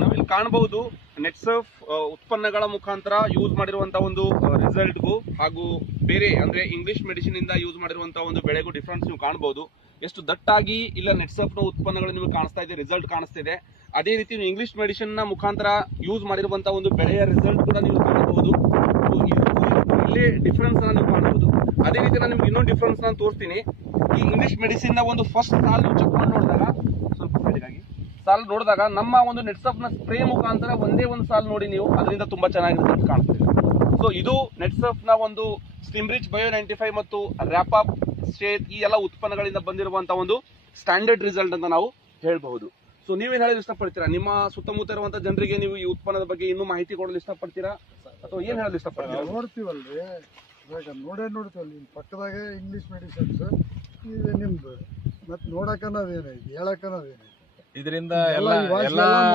ನಾವಿಲ್ಲಿ ಕಾಣಬಹುದು ನೆಟ್ಸರ್ಫ್ ಉತ್ಪನ್ನಗಳ ಮುಖಾಂತರ ಯೂಸ್ ಮಾಡಿರುವಂತಹ ಒಂದು ರಿಸಲ್ಟ್ಗೂ ಹಾಗೂ ಬೇರೆ ಅಂದ್ರೆ ಇಂಗ್ಲಿಷ್ ಮೆಡಿಸಿನ್ ಇಂದ ಯೂಸ್ ಮಾಡಿರುವಂತಹ ಒಂದು ಬೆಳೆಗೂ ಡಿಫ್ರೆನ್ಸ್ ನೀವು ಕಾಣಬಹುದು. ಎಷ್ಟು ದಟ್ಟಾಗಿ ಇಲ್ಲ ನೆಟ್ಸರ್ಫ್ ನ ಉತ್ಪನ್ನಗಳು ನಿಮಗೆ ಕಾಣಿಸ್ತಾ ಇದೆ, ರಿಸಲ್ಟ್ ಕಾಣಿಸ್ತಾ ಇದೆ. ಅದೇ ರೀತಿ ನೀವು ಇಂಗ್ಲಿಷ್ ಮೆಡಿಸಿನ್ ನ ಮುಖಾಂತರ ಯೂಸ್ ಮಾಡಿರುವಂತಹ ಒಂದು ಬೆಳೆಯ ರಿಸಲ್ಟ್ ಕೂಡ ನೀವು ಕಾಣಬಹುದು. ಇಲ್ಲಿ ಡಿಫ್ರೆನ್ಸ್ ನೀವು ಕಾಣಬಹುದು. ಅದೇ ರೀತಿ ನಾನು ನಿಮ್ಗೆ ಇನ್ನೊಂದು ಡಿಫ್ರೆನ್ಸ್ ನಾನು ತೋರಿಸ್ತೀನಿ. ಈ ಇಂಗ್ಲಿಷ್ ಮೆಡಿಸಿನ್ ನ ಒಂದು ಫಸ್ಟ್ ಸಾಲ್ ನೀವು ಚೆಕ್ ಮಾಡಿ ನೋಡಿದಾಗ, ಸ್ವಲ್ಪ ಸೈಡ್ಗಾಗಿ ಸಾಲ್ ನೋಡಿದಾಗ ನಮ್ಮ ಒಂದು ನೆಟ್ಸರ್ಫ್ ನ ಸ್ಪ್ರೇ ಮುಖಾಂತರ ಒಂದೇ ಒಂದು ಸಾಲ್ ನೋಡಿ ನೀವು ಅದರಿಂದ ತುಂಬಾ ಚೆನ್ನಾಗಿ ರಿಸಲ್ಟ್ ಕಾಣಿಸ್ತಿದೆ. ಸೊ ಇದು ನೆಟ್ಸರ್ಫ್ ನ ಒಂದು ಸ್ಟಿಮ್ರಿಚ್ ಬಯೋ 95 ಮತ್ತು ರ್ಯಾಪಪ್ ಶೇತ್ ಈ ಎಲ್ಲ ಉತ್ಪನ್ನಗಳಿಂದ ಬಂದಿರುವಂತಹ ಒಂದು ಸ್ಟ್ಯಾಂಡರ್ಡ್ ರಿಸಲ್ಟ್ ಅಂತ ನಾವು ಹೇಳ್ಬಹುದು. ಸೊ ನೀವೇನ್ ಹೇಳಲು ಇಷ್ಟಪಡ್ತೀರಾ? ನಿಮ್ಮ ಸುತ್ತಮುತ್ತ ಇರುವಂತಹ ಜನರಿಗೆ ನೀವು ಈ ಉತ್ಪನ್ನದ ಬಗ್ಗೆ ಇನ್ನೂ ಮಾಹಿತಿ ಕೊಡಲು ಇಷ್ಟಪಡ್ತೀರಾ ಅಥವಾ ಏನ್ ಹೇಳಲು ಇಷ್ಟಪಡ್ತೀರಾ? ನೋಡ್ತೀವಲ್ರಿ, ಇವಾಗ ನೋಡ್ತೀವಲ್ಲ ಪಕ್ಕದಾಗೆ ಇಂಗ್ಲಿಷ್ ಮೆಡಿಸಿನ್ಸ್ ಇದು ನಿಮ್ದು, ಮತ್ತೆ ನೋಡಕ್ ಅನ್ನೋದೇನೈತಿ, ಹೇಳಕ್ ಅನ್ನೋದೇನೈತಿ, ಇದರಿಂದ ಎಲ್ಲ